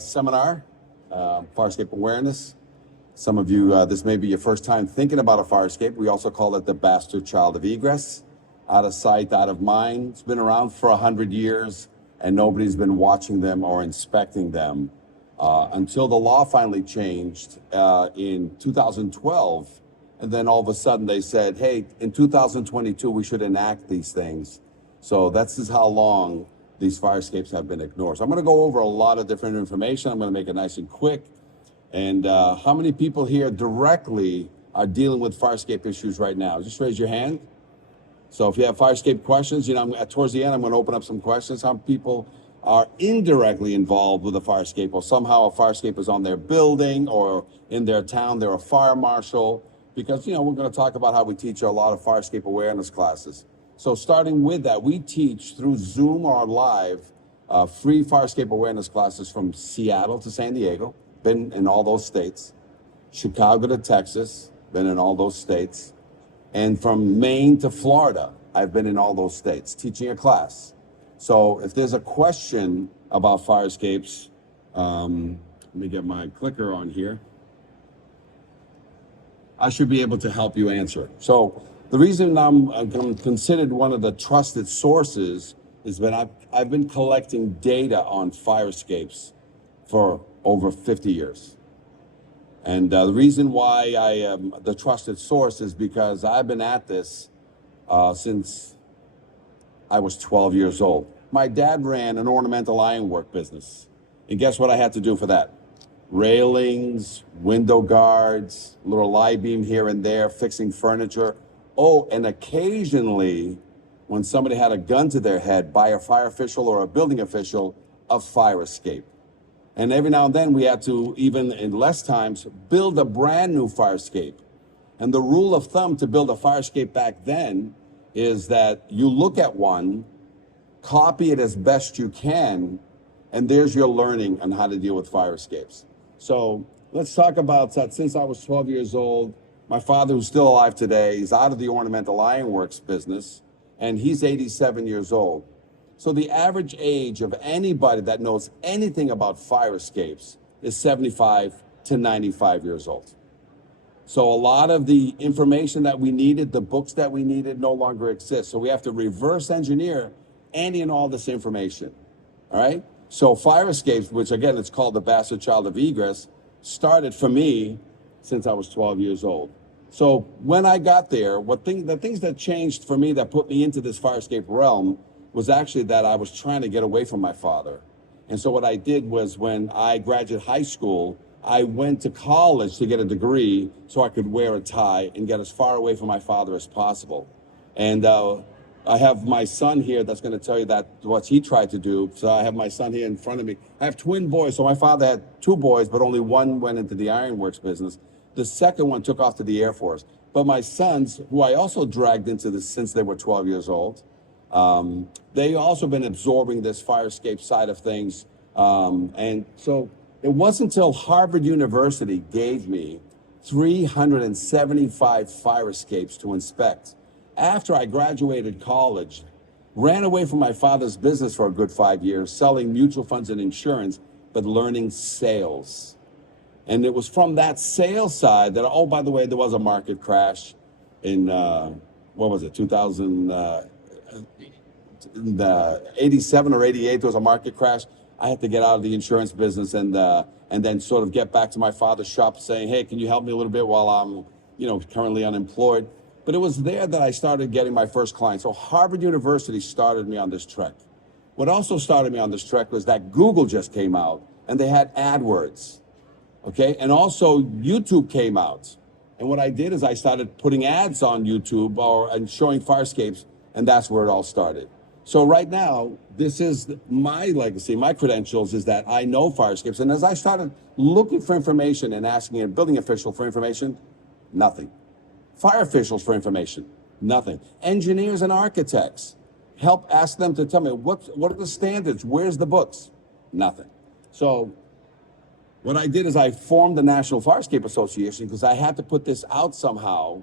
seminar, fire escape awareness. Some of you, this may be your first time thinking about a fire escape. We also call it the bastard child of egress. Out of sight, out of mind. It's been around for 100 years and nobody's been watching them or inspecting them until the law finally changed in 2012. And then all of a sudden they said, hey, in 2022, we should enact these things. So that's just how long these fire escapes have been ignored. So I'm going to go over a lot of different information. I'm going to make it nice and quick. And how many people here directly are dealing with fire escape issues right now? Just raise your hand. So if you have fire escape questions, you know, towards the end, I'm going to open up some questions. How many people are indirectly involved with a fire escape, or somehow a fire escape is on their building or in their town, they're a fire marshal? Because, you know, we're going to talk about how we teach a lot of fire escape awareness classes. So starting with that, we teach through Zoom or live free fire escape awareness classes from Seattle to San Diego, been in all those states, Chicago to Texas, been in all those states, and from Maine to Florida, I've been in all those states teaching a class. So if there's a question about fire escapes, let me get my clicker on here. I should be able to help you answer it. So the reason I'm considered one of the trusted sources is that I've been collecting data on fire escapes for over 50 years. And the reason why I am the trusted source is because I've been at this since I was 12 years old. My dad ran an ornamental ironwork business. And guess what I had to do for that? Railings, window guards, little I-beam here and there, fixing furniture. Oh, and occasionally, when somebody had a gun to their head by a fire official or a building official, a fire escape. And every now and then we had to, even in less times, build a brand new fire escape. And the rule of thumb to build a fire escape back then is that you look at one, copy it as best you can, and there's your learning on how to deal with fire escapes. So let's talk about that. Since I was 12 years old, my father, who's still alive today, is out of the ornamental ironworks business, and he's 87 years old. So the average age of anybody that knows anything about fire escapes is 75 to 95 years old. So a lot of the information that we needed, the books that we needed, no longer exist. So we have to reverse engineer any and all this information, all right? So fire escapes, which again, it's called the bastard child of egress, started for me since I was 12 years old. So when I got there, the things that changed for me that put me into this fire escape realm was actually that I was trying to get away from my father. And so what I did was, when I graduated high school, I went to college to get a degree so I could wear a tie and get as far away from my father as possible. And I have my son here that's going to tell you that what he tried to do. So I have my son here in front of me. I have twin boys. So my father had two boys, but only one went into the ironworks business. The second one took off to the Air Force. But my sons, who I also dragged into this since they were 12 years old, they also been absorbing this fire escape side of things. And so it wasn't until Harvard University gave me 375 fire escapes to inspect. After I graduated college, ran away from my father's business for a good 5 years, selling mutual funds and insurance, but learning sales. And it was from that sales side that, oh, by the way, there was a market crash in, what was it, 87 or 88, there was a market crash. I had to get out of the insurance business and then sort of get back to my father's shop saying, hey, can you help me a little bit while I'm, you know, currently unemployed? But it was there that I started getting my first clients. So Harvard University started me on this trek. What also started me on this trek was that Google just came out and they had AdWords, okay? And also YouTube came out. And what I did is I started putting ads on YouTube and showing fire escapes, and that's where it all started. So right now, this is my legacy, my credentials is that I know fire escapes. And as I started looking for information and asking a building official for information, nothing. Fire officials for information, nothing. Engineers and architects, ask them to tell me what are the standards, where's the books? Nothing. So what I did is I formed the National Fire Escape Association because I had to put this out somehow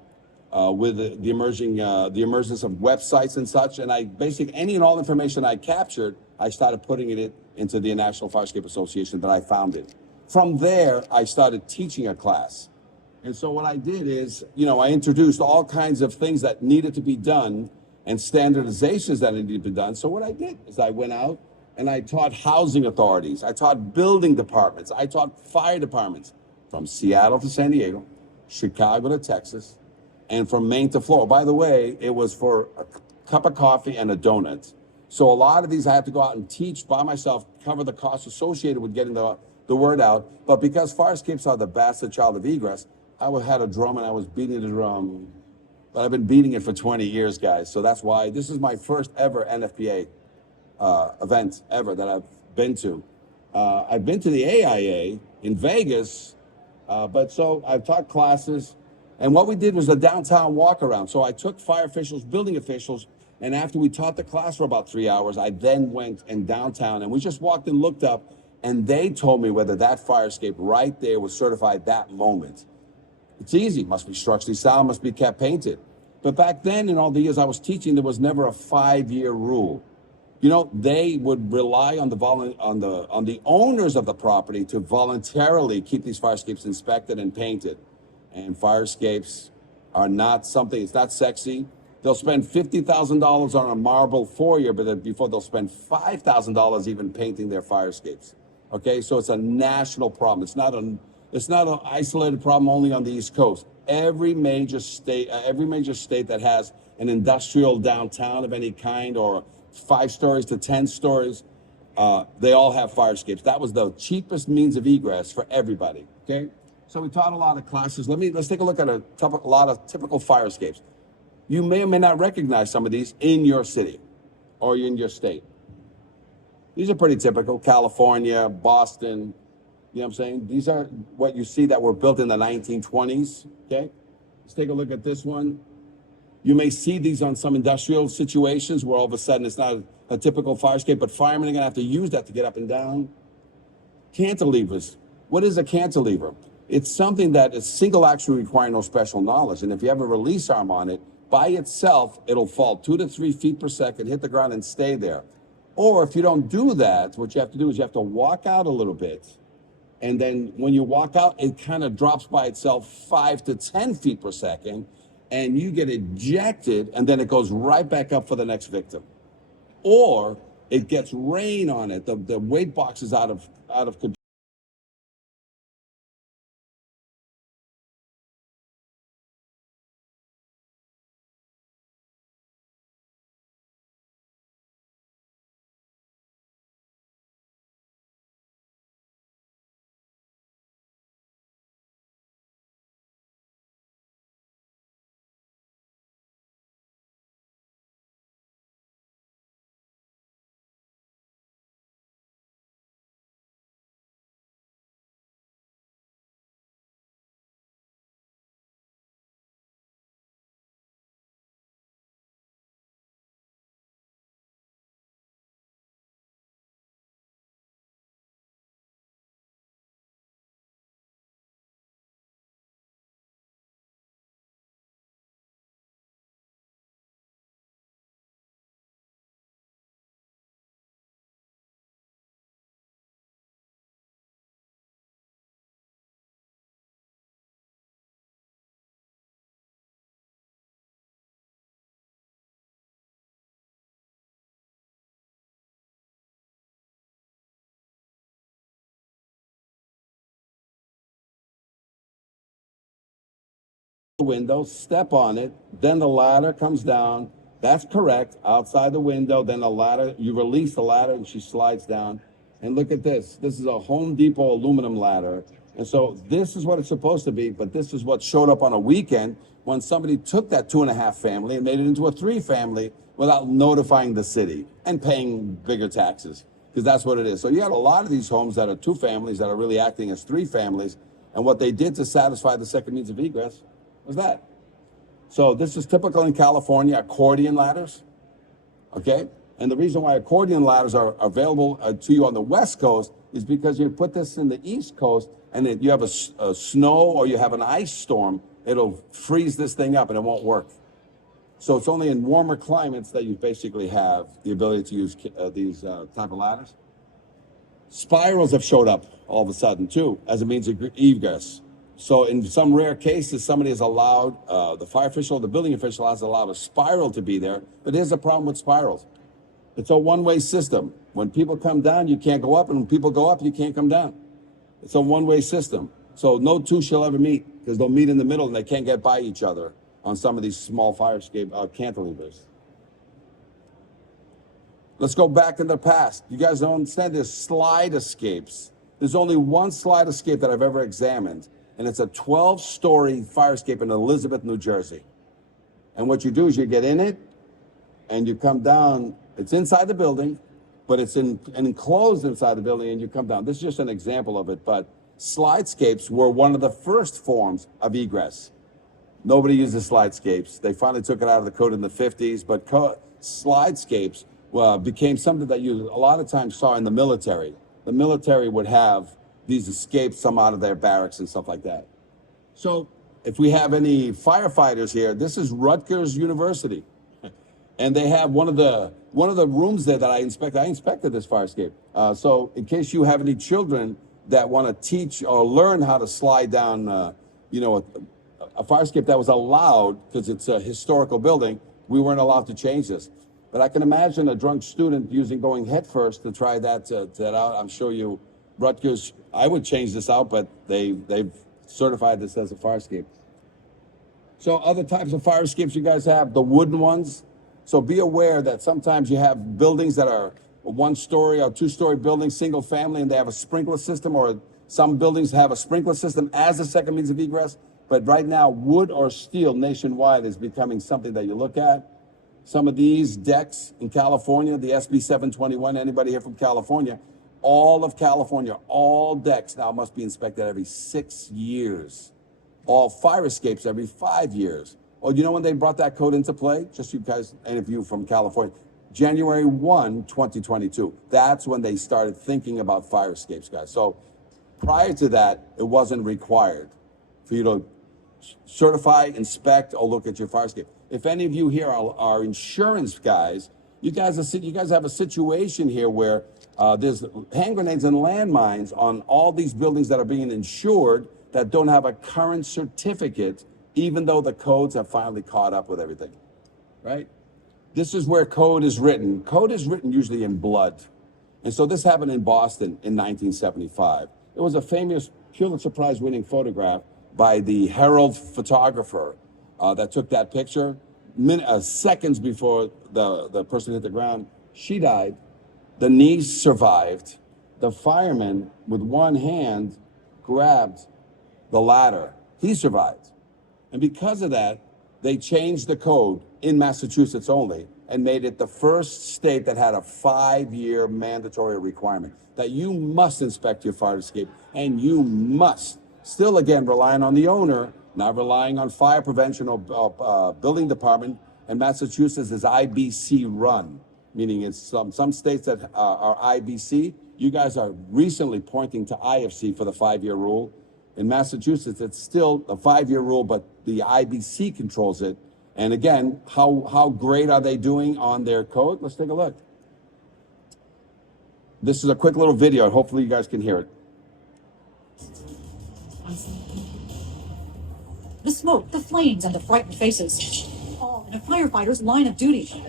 with the emergence of websites and such. And I basically, any and all information I captured, I started putting it into the National Fire Escape Association that I founded. From there, I started teaching a class. And so what I did is, I introduced all kinds of things that needed to be done and standardizations that needed to be done. So what I did is I went out and I taught housing authorities. I taught building departments. I taught fire departments from Seattle to San Diego, Chicago to Texas, and from Maine to Florida. By the way, it was for a cup of coffee and a donut. So a lot of these I have to go out and teach by myself, cover the costs associated with getting the word out. But because fire escapes are the bastard child of egress, I had a drum and I was beating the drum. But I've been beating it for 20 years, guys. So that's why this is my first ever NFPA event ever that I've been to. I've been to the AIA in Vegas, so I've taught classes. And what we did was a downtown walk around. So I took fire officials, building officials, and after we taught the class for about 3 hours, I then went in downtown and we just walked and looked up, and they told me whether that fire escape right there was certified that moment. It's easy, must be structurally sound, must be kept painted. But back then, in all the years I was teaching, there was never a 5-year rule. They would rely on the owners of the property to voluntarily keep these fire escapes inspected and painted. And fire escapes are not something, it's not sexy. They'll spend $50,000 on a marble foyer, but before they'll spend $5,000 even painting their fire escapes. Okay, so it's a national problem. It's not an isolated problem only on the East Coast. Every major state that has an industrial downtown of any kind, or 5 stories to 10 stories, they all have fire escapes. That was the cheapest means of egress for everybody. Okay, so we taught a lot of classes. Let's take a look at a lot of typical fire escapes. You may or may not recognize some of these in your city or in your state. These are pretty typical: California, Boston. You know what I'm saying? These are what you see that were built in the 1920s, okay? Let's take a look at this one. You may see these on some industrial situations where all of a sudden it's not a typical fire escape, but firemen are gonna have to use that to get up and down. Cantilevers. What is a cantilever? It's something that is single action, requiring no special knowledge. And if you have a release arm on it, by itself, it'll fall 2 to 3 feet per second, hit the ground and stay there. Or if you don't do that, what you have to do is you have to walk out a little bit. And then when you walk out, it kind of drops by itself 5 to 10 feet per second, and you get ejected, and then it goes right back up for the next victim. Or it gets rain on it. The weight box is out of control. Window, step on it, then the ladder comes down. That's correct. Outside the window, then the ladder, you release the ladder and she slides down. And look at this. This is a Home Depot aluminum ladder. And so this is what it's supposed to be, but this is what showed up on a weekend when somebody took that 2.5 family and made it into a 3 family without notifying the city and paying bigger taxes, because that's what it is. So you got a lot of these homes that are 2 families that are really acting as 3 families. And what they did to satisfy the second means of egress was that. So this is typical in California, accordion ladders, okay? And the reason why accordion ladders are available to you on the West Coast is because you put this in the East Coast, and if you have a snow or you have an ice storm, it'll freeze this thing up and it won't work. So it's only in warmer climates that you basically have the ability to use these type of ladders. Spirals have showed up all of a sudden too as a means of egress. So in some rare cases, somebody has allowed, the fire official, the building official has allowed a spiral to be there, but here's a problem with spirals. It's a one-way system. When people come down, you can't go up, and when people go up, you can't come down. It's a one-way system. So no two shall ever meet, because they'll meet in the middle and they can't get by each other on some of these small fire escape cantilevers. Let's go back in the past. You guys don't understand there's slide escapes. There's only one slide escape that I've ever examined, and it's a 12-story fire escape in Elizabeth, New Jersey. And what you do is you get in it, and you come down. It's inside the building, but it's enclosed inside the building, and you come down. This is just an example of it, but slidescapes were one of the first forms of egress. Nobody uses slidescapes. They finally took it out of the code in the 50s, but slidescapes became something that you a lot of times saw in the military. The military would have these escapes, some out of their barracks and stuff like that. So if we have any firefighters here, this is Rutgers University. And they have one of the rooms there that I inspected this fire escape. So in case you have any children that want to teach or learn how to slide down, a fire escape that was allowed because it's a historical building, we weren't allowed to change this. But I can imagine a drunk student going head first to try that out. I'm sure you, Rutgers, I would change this out, but they've certified this as a fire escape. So other types of fire escapes you guys have, the wooden ones. So be aware that sometimes you have buildings that are a one-story or two-story buildings, single family, and they have a sprinkler system, or some buildings have a sprinkler system as a second means of egress. But right now, wood or steel nationwide is becoming something that you look at. Some of these decks in California, the SB 721, anybody here from California, all of California, all decks now must be inspected every 6 years. All fire escapes every 5 years. Oh, you know when they brought that code into play? Just you guys, any of you from California, January 1, 2022. That's when they started thinking about fire escapes, guys. So prior to that, it wasn't required for you to certify, inspect, or look at your fire escape. If any of you here are insurance guys, you guys have a situation here where there's hand grenades and landmines on all these buildings that are being insured that don't have a current certificate, even though the codes have finally caught up with everything, right? This is where code is written. Code is written usually in blood. And so this happened in Boston in 1975. It was a famous Pulitzer Prize winning photograph by the Herald photographer that took that picture. Seconds before the person hit the ground, she died. The niece survived. The fireman with one hand grabbed the ladder. He survived. And because of that, they changed the code in Massachusetts only and made it the first state that had a 5-year mandatory requirement that you must inspect your fire escape, and you must, still again, relying on the owner, not relying on fire prevention or building department. And Massachusetts is IBC run, meaning it's some states that are IBC. You guys are recently pointing to IFC for the 5-year rule. In Massachusetts, it's still a 5-year rule, but the IBC controls it. And again, how great are they doing on their code? Let's take a look. This is a quick little video. Hopefully you guys can hear it. The smoke, the flames, and the frightened faces, all in a firefighter's line of duty.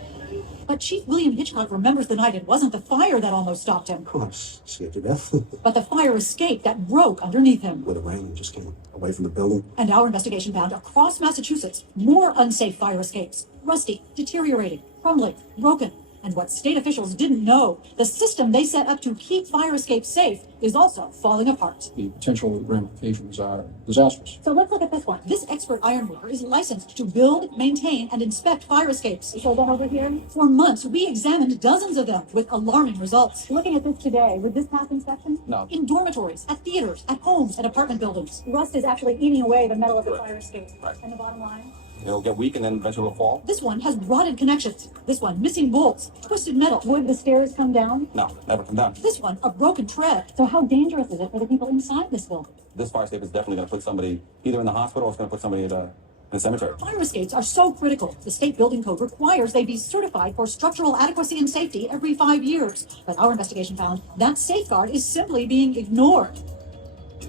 But Chief William Hitchcock remembers the night it wasn't the fire that almost stopped him. Of course, scared to death. But the fire escape that broke underneath him. With the rain, and just came away from the building. And our investigation found across Massachusetts more unsafe fire escapes. Rusty, deteriorating, crumbling, broken. And what state officials didn't know, the system they set up to keep fire escapes safe is also falling apart. The potential ramifications are disastrous. So let's look at this one. This expert ironworker is licensed to build, maintain, and inspect fire escapes. So then over here, for months, we examined dozens of them with alarming results. Looking at this today, would this pass inspection? No. In dormitories, at theaters, at homes, and apartment buildings. Rust is actually eating away the metal of the fire escape. Right. And the bottom line? It'll get weak and then eventually it'll fall. This one has rotted connections. This one, missing bolts, twisted metal. Would the stairs come down? No, never come down. This one, a broken tread. So how dangerous is it for the people inside this building? This fire escape is definitely going to put somebody either in the hospital or it's going to put somebody at The cemetery. Fire escapes are so critical. The state building code requires they be certified for structural adequacy and safety every 5 years. But our investigation found that safeguard is simply being ignored.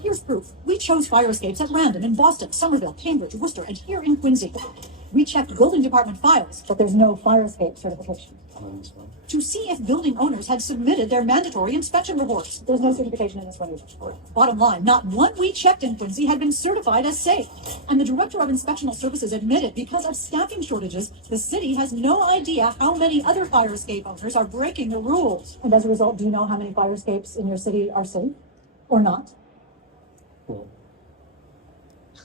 Here's proof. We chose fire escapes at random in Boston, Somerville, Cambridge, Worcester, and here in Quincy. We checked building department files, but there's no fire escape certification. To see if building owners had submitted their mandatory inspection reports. There's no certification in this one either. Bottom line, not one we checked in Quincy had been certified as safe. And the director of inspectional services admitted because of staffing shortages, the city has no idea how many other fire escape owners are breaking the rules. And as a result, do you know how many fire escapes in your city are safe or not? Well,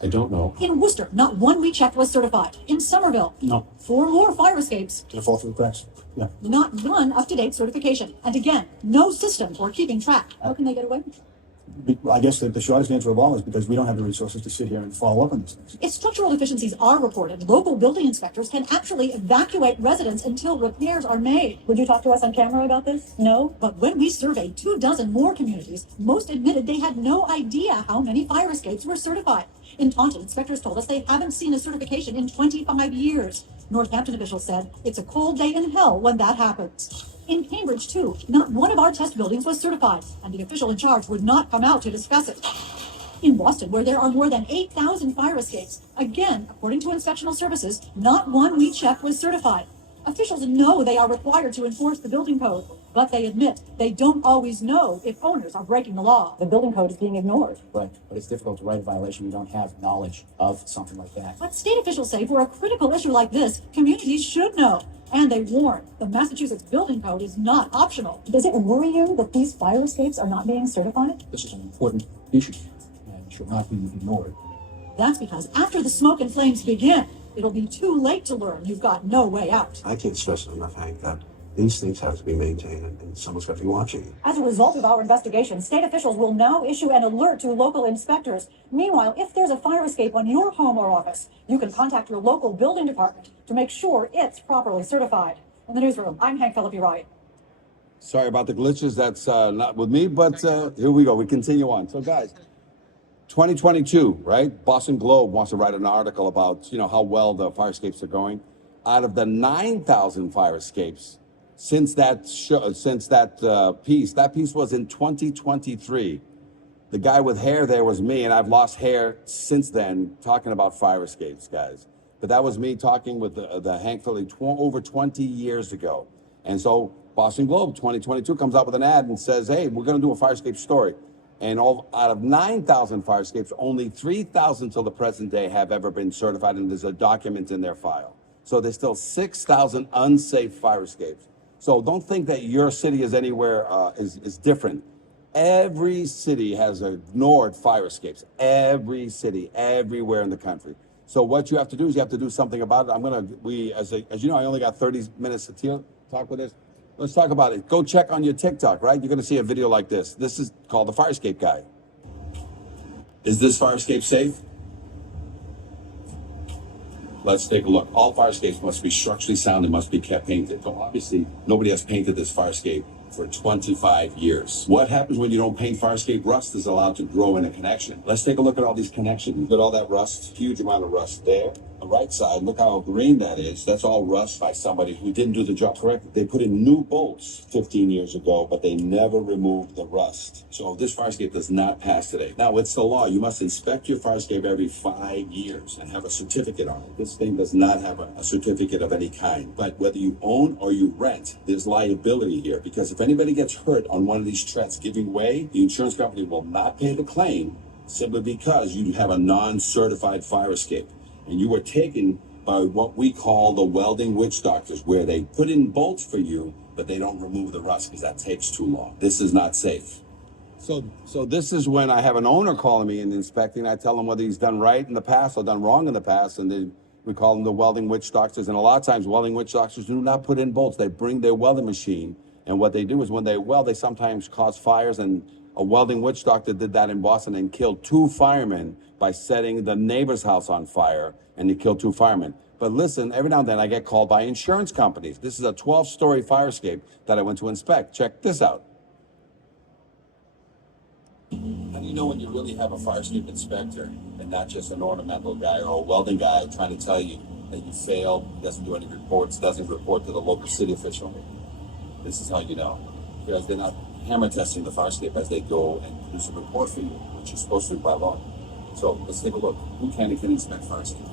I don't know. In Worcester, not one we checked was certified. In Somerville, No. 4 more fire escapes. Did it fall through the cracks? Yeah. Not one up-to-date certification. And again, no system for keeping track. How can they get away? I guess the shortest answer of all is because we don't have the resources to sit here and follow up on these things. If structural deficiencies are reported, local building inspectors can actually evacuate residents until repairs are made. Would you talk to us on camera about this? No? But when we surveyed 24 more communities, most admitted they had no idea how many fire escapes were certified. In Taunton, inspectors told us they haven't seen a certification in 25 years. Northampton officials said it's a cold day in hell when that happens. In Cambridge, too, not one of our test buildings was certified, and the official in charge would not come out to discuss it. In Boston, where there are more than 8,000 fire escapes, again, according to inspectional services, not one we checked was certified. Officials know they are required to enforce the building code, but they admit they don't always know if owners are breaking the law. The building code is being ignored. Right, but it's difficult to write a violation you don't have knowledge of something like that. But state officials say for a critical issue like this, communities should know. And they warn the Massachusetts building code is not optional. Does it worry you that these fire escapes are not being certified? This is an important issue and should not be ignored. That's because after the smoke and flames begin, it'll be too late to learn you've got no way out. I can't stress it enough, Hank, that these things have to be maintained and someone's got to be watching it. As a result of our investigation, state officials will now issue an alert to local inspectors. Meanwhile, if there's a fire escape on your home or office, you can contact your local building department to make sure it's properly certified. In the newsroom, I'm Hank Philippi-Wright. Sorry about the glitches. That's not with me, but here we go. We continue on. So, guys, 2022, right? Boston Globe wants to write an article about, how well the fire escapes are going. Out of the 9,000 fire escapes since that piece was in 2023. The guy with hair there was me, and I've lost hair since then talking about fire escapes, guys. But that was me talking with the Hank Philly over 20 years ago. And so Boston Globe 2022 comes out with an ad and says, hey, we're going to do a fire escape story. And out of 9,000 fire escapes, only 3,000 till the present day have ever been certified, and there's a document in their file. So there's still 6,000 unsafe fire escapes. So don't think that your city is anywhere is different. Every city has ignored fire escapes. Every city, everywhere in the country. So what you have to do is you have to do something about it. As you know, I only got 30 minutes to talk with this. Let's talk about it. Go check on your TikTok, right? You're going to see a video like this. This is called the Fire Escape Guide. Is this fire escape safe? Let's take a look. All fire escapes must be structurally sound and must be kept painted. So obviously, nobody has painted this fire escape for 25 years. What happens when you don't paint fire escape? Rust is allowed to grow in a connection. Let's take a look at all these connections. Look at all that rust, huge amount of rust there. The right side, look how green that is. That's all rust by somebody who didn't do the job correctly. They put in new bolts 15 years ago, but they never removed the rust. So this fire escape does not pass today. Now, it's the law. You must inspect your fire escape every 5 years and have a certificate on it. This thing does not have a certificate of any kind. But whether you own or you rent, there's liability here, because if anybody gets hurt on one of these threats giving way, the insurance company will not pay the claim simply because you have a non-certified fire escape. And you were taken by what we call the welding witch doctors, where they put in bolts for you, but they don't remove the rust because that takes too long. This is not safe. So this is when I have an owner calling me and inspecting. I tell him whether he's done right in the past or done wrong in the past, and then we call them the welding witch doctors. And a lot of times, welding witch doctors do not put in bolts. They bring their welding machine, and what they do is when they weld, they sometimes cause fires. And a welding witch doctor did that in Boston and killed 2 firemen by setting the neighbor's house on fire, and he killed 2 firemen. But listen, every now and then I get called by insurance companies. This is a 12-story fire escape that I went to inspect. Check this out. How do you know when you really have a fire escape inspector and not just an ornamental guy or a welding guy trying to tell you that you failed, doesn't do any reports, doesn't report to the local city official? This is how you know. Because they're not hammer testing the fire escape as they go and produce a report for you, which you're supposed to do by law. So let's take a look. Who can and can inspect fire escape?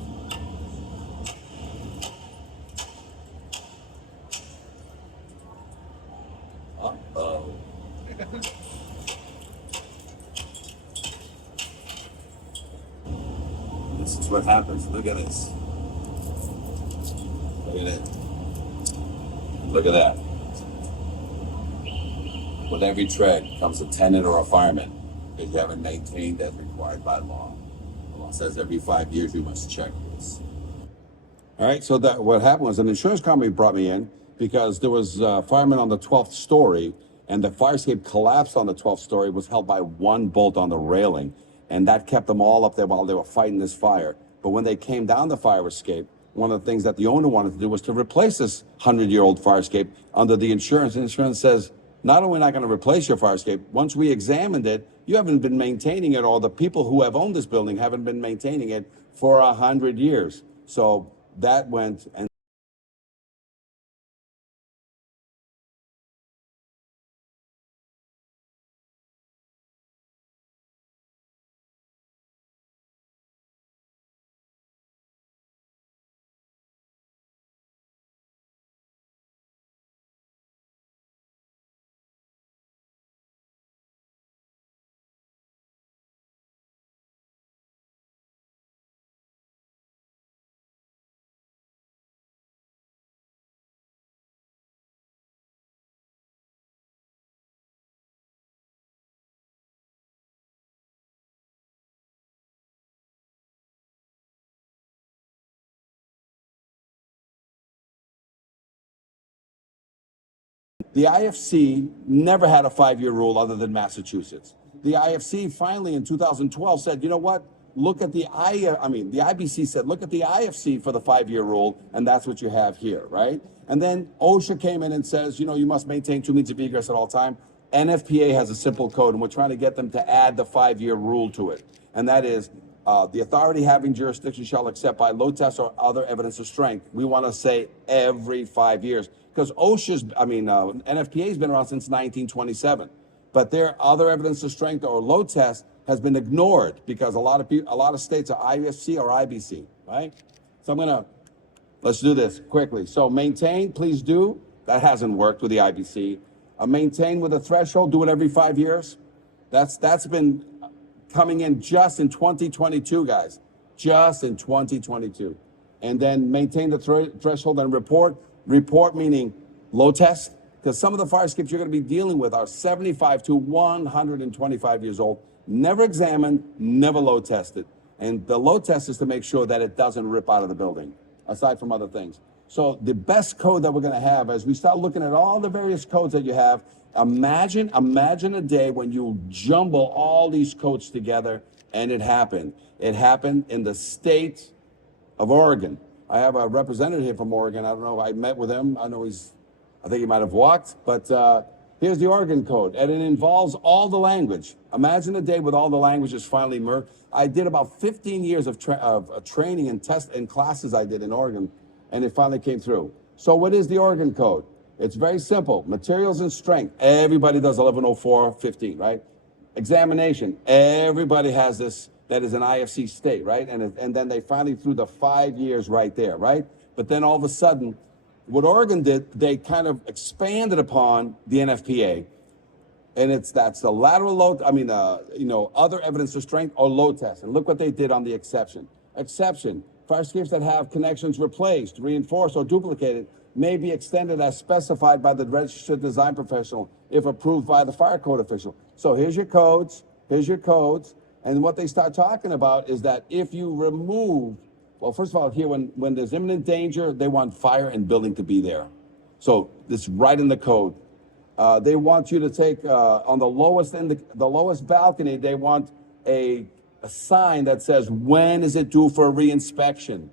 Uh-oh. This is what happens. Look at this. Look at it. Look at that. With every tread comes a tenant or a fireman if you haven't maintained as required by law. The law says every 5 years you must check this. All right, so that what happened was an insurance company brought me in because there was a fireman on the 12th story, and the fire escape collapsed on the 12th story, was held by one bolt on the railing, and that kept them all up there while they were fighting this fire. But when they came down the fire escape, one of the things that the owner wanted to do was to replace this 100-year-old fire escape under the insurance. And insurance says, not only not going to replace your fire escape, once we examined it, you haven't been maintaining it, or the people who have owned this building haven't been maintaining it for 100 years. So that went and the IFC never had a 5-year rule other than Massachusetts. The IFC finally in 2012 said, you know what? Look at the the IBC said, look at the IFC for the 5-year rule, and that's what you have here, right? And then OSHA came in and says, you know, you must maintain 2 means of egress at all time. NFPA has a simple code, and we're trying to get them to add the 5-year rule to it. And that is, the authority having jurisdiction shall accept by load test or other evidence of strength. We want to say every 5 years because NFPA has been around since 1927, but their other evidence of strength or load test has been ignored because a lot of states are IFC or IBC, right? So let's do this quickly. So maintain, please do. That hasn't worked with the IBC. Maintain with a threshold, do it every 5 years. That's been coming in just in 2022, guys, just in 2022. And then maintain the threshold and report. Report meaning load test, because some of the fire escapes you're going to be dealing with are 75 to 125 years old, never examined, never load tested. And the load test is to make sure that it doesn't rip out of the building, aside from other things. So the best code that we're going to have as we start looking at all the various codes that you have, imagine a day when you jumble all these codes together, and it happened. It happened in the state of Oregon. I have a representative here from Oregon. I don't know, I met with him. I think he might have walked, but here's the Oregon code, and it involves all the language. Imagine a day with all the languages finally merged. I did about 15 years of training and test and classes I did in Oregon, and it finally came through. So what is the Oregon code? It's very simple. Materials and strength. Everybody does 1104-15, right? Examination. Everybody has this. That is an IFC state, right? And then they finally threw the 5 years right there, right? But then all of a sudden, what Oregon did, they kind of expanded upon the NFPA, and that's the lateral load. Other evidence of strength or load test. And look what they did on the exception. Exception: fire escapes that have connections replaced, reinforced, or duplicated may be extended as specified by the registered design professional if approved by the fire code official. So here's your codes. Here's your codes. And what they start talking about is that if you remove, well, first of all, here, when there's imminent danger, they want fire and building to be there. So this right in the code. They want you to take, on the lowest balcony, they want a sign that says, when is it due for a reinspection?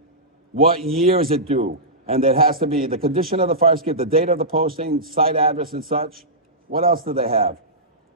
What year is it due? And there has to be the condition of the fire escape, the date of the posting, site address and such. What else do they have?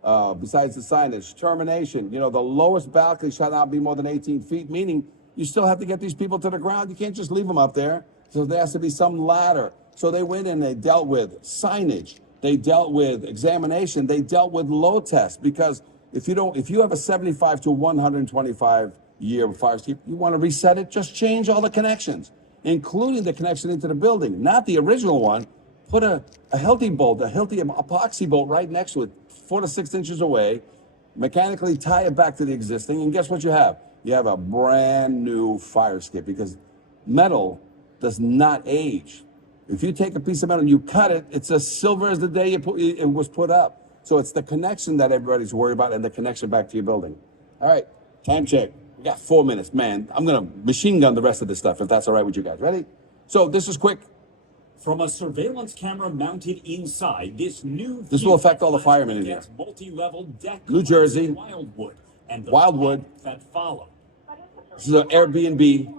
besides the signage. Termination, you know, the lowest balcony shall not be more than 18 feet, meaning you still have to get these people to the ground. You can't just leave them up there. So there has to be some ladder. So they went in, they dealt with signage, they dealt with examination, they dealt with load test, because if you have a 75 to 125 year fire escape, you want to reset it, just change all the connections, including the connection into the building, not the original one. Put a healthy bolt, a healthy epoxy bolt right next to it, 4 to 6 inches away, mechanically tie it back to the existing, and guess what you have? You have a brand new fire escape, because metal does not age. If you take a piece of metal and you cut it, it's as silver as the day it was put up. So it's the connection that everybody's worried about, and the connection back to your building. All right, time check. We got 4 minutes, man. I'm gonna machine gun the rest of this stuff if that's all right with you guys. Ready? So this is quick. From a surveillance camera mounted inside, this will affect all the firemen in here. Multi-level deck New Jersey, Wildwood, and the Wildwood. that follow. This is an Airbnb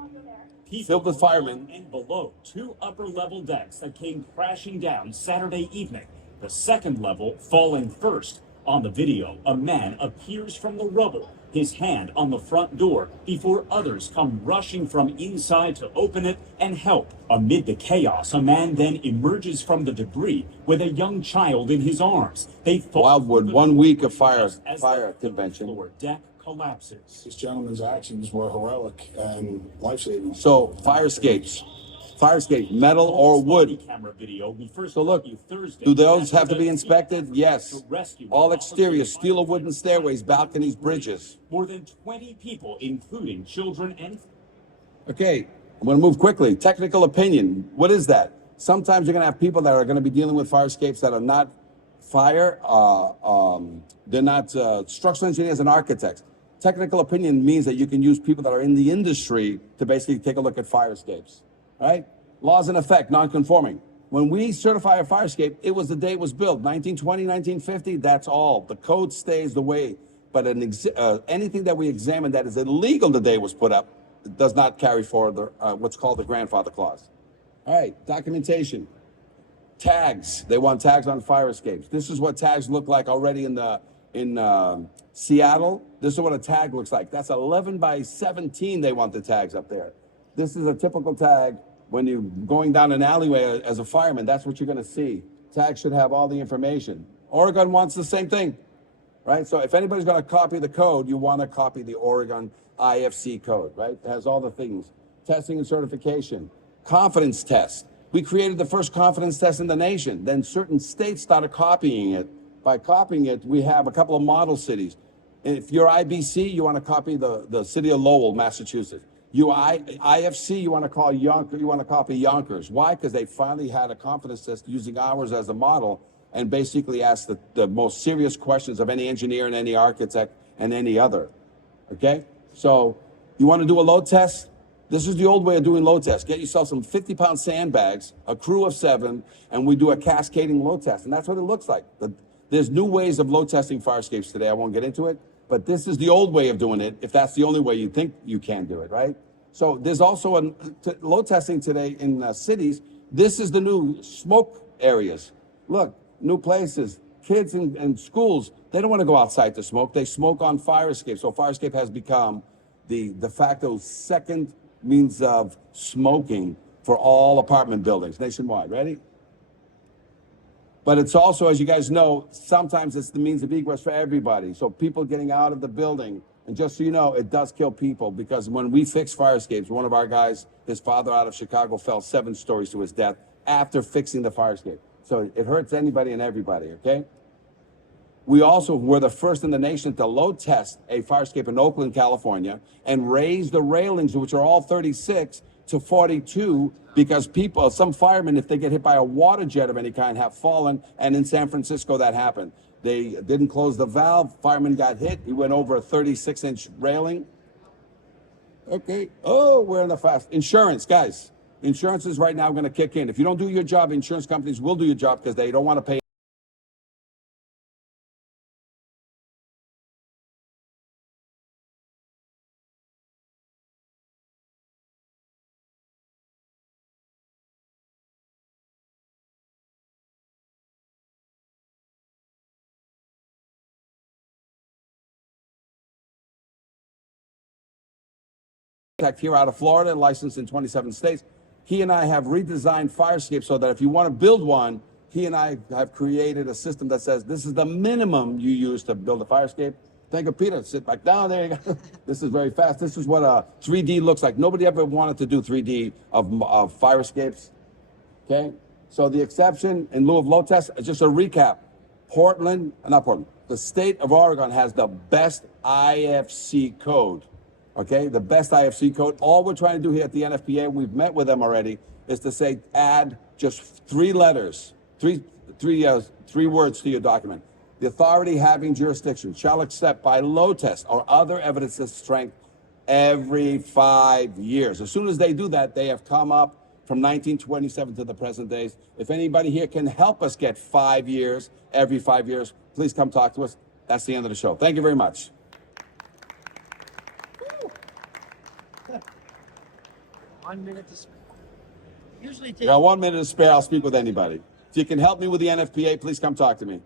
People filled with firemen. and below 2 upper-level decks that came crashing down Saturday evening. The second level falling first. On the video, a man appears from the rubble, his hand on the front door, before others come rushing from inside to open it and help. Amid the chaos, a man then emerges from the debris with a young child in his arms. They fall Wildwood, 1 week of fire convention. Floor deck collapses. This gentleman's actions were heroic and life-saving. So fire escapes, metal or wood. Camera video we first So look, showed you Thursday. do those have to be inspected? Yes. All exterior, steel or wooden stairways, balconies, bridges. More than 20 people, including children and... Okay, I'm going to move quickly. Technical opinion. What is that? Sometimes you're going to have people that are going to be dealing with fire escapes that are not they're not structural engineers and architects. Technical opinion means that you can use people that are in the industry to basically take a look at fire escapes. Right? Laws in effect, non-conforming. When we certify a fire escape, it was the day it was built, 1920, 1950, that's all. The code stays the way, but anything that we examine that is illegal the day it was put up, it does not carry forward what's called the grandfather clause. All right, documentation. Tags, they want tags on fire escapes. This is what tags look like already in Seattle. This is what a tag looks like. That's 11 by 17, they want the tags up there. This is a typical tag. When you're going down an alleyway as a fireman, that's what you're going to see. Tag should have all the information. Oregon wants the same thing, right? So if anybody's going to copy the code, you want to copy the Oregon IFC code, right? It has all the things. Testing and certification. Confidence test. We created the first confidence test in the nation. Then certain states started copying it. By copying it, we have a couple of model cities. If you're IBC, you want to copy the city of Lowell, Massachusetts. IFC, you want to copy Yonkers. Why? Because they finally had a confidence test using ours as a model and basically asked the most serious questions of any engineer and any architect and any other. Okay? So you want to do a load test? This is the old way of doing load tests. Get yourself some 50-pound sandbags, a crew of 7, and we do a cascading load test. And that's what it looks like. There's new ways of load testing fire escapes today. I won't get into it. But this is the old way of doing it, if that's the only way you think you can do it, right? So there's also load testing today in cities. This is the new smoke areas. Look, new places. Kids in schools, they don't want to go outside to smoke. They smoke on fire escapes. So fire escape has become the de facto second means of smoking for all apartment buildings nationwide. Ready? But it's also, as you guys know, sometimes it's the means of egress for everybody. So people getting out of the building. And just so you know, it does kill people, because when we fix fire escapes, one of our guys, his father out of Chicago, fell 7 stories to his death after fixing the fire escape. So it hurts anybody and everybody, okay? We also were the first in the nation to load test a fire escape in Oakland, California, and raise the railings, which are all 36, to 42, because some firemen, if they get hit by a water jet of any kind, have fallen. And in San Francisco, that happened. They didn't close the valve. Fireman got hit. He went over a 36-inch railing. Okay. Oh, we're in the fast. Insurance, guys. Insurance is right now going to kick in. If you don't do your job, insurance companies will do your job because they don't want to pay here out of Florida, licensed in 27 states. He and I have redesigned fire escapes so that if you want to build one, he and I have created a system that says this is the minimum you use to build a fire escape. Think of Peter, sit back down, there you go. This is very fast. This is what a 3D looks like. Nobody ever wanted to do 3D of fire escapes, okay? So the exception in lieu of load test, just a recap. The state of Oregon has the best IFC code, okay? The best IFC code. All we're trying to do here at the NFPA, we've met with them already, is to say add just 3 letters, three words to your document. The authority having jurisdiction shall accept by load test or other evidence of strength every 5 years. As soon as they do that, they have come up from 1927 to the present days. If anybody here can help us get 5 years, every 5 years, please come talk to us. That's the end of the show. Thank you very much. 1 minute to spare. Usually You take got 1 minute to spare. I'll speak with anybody. If you can help me with the NFPA, please come talk to me.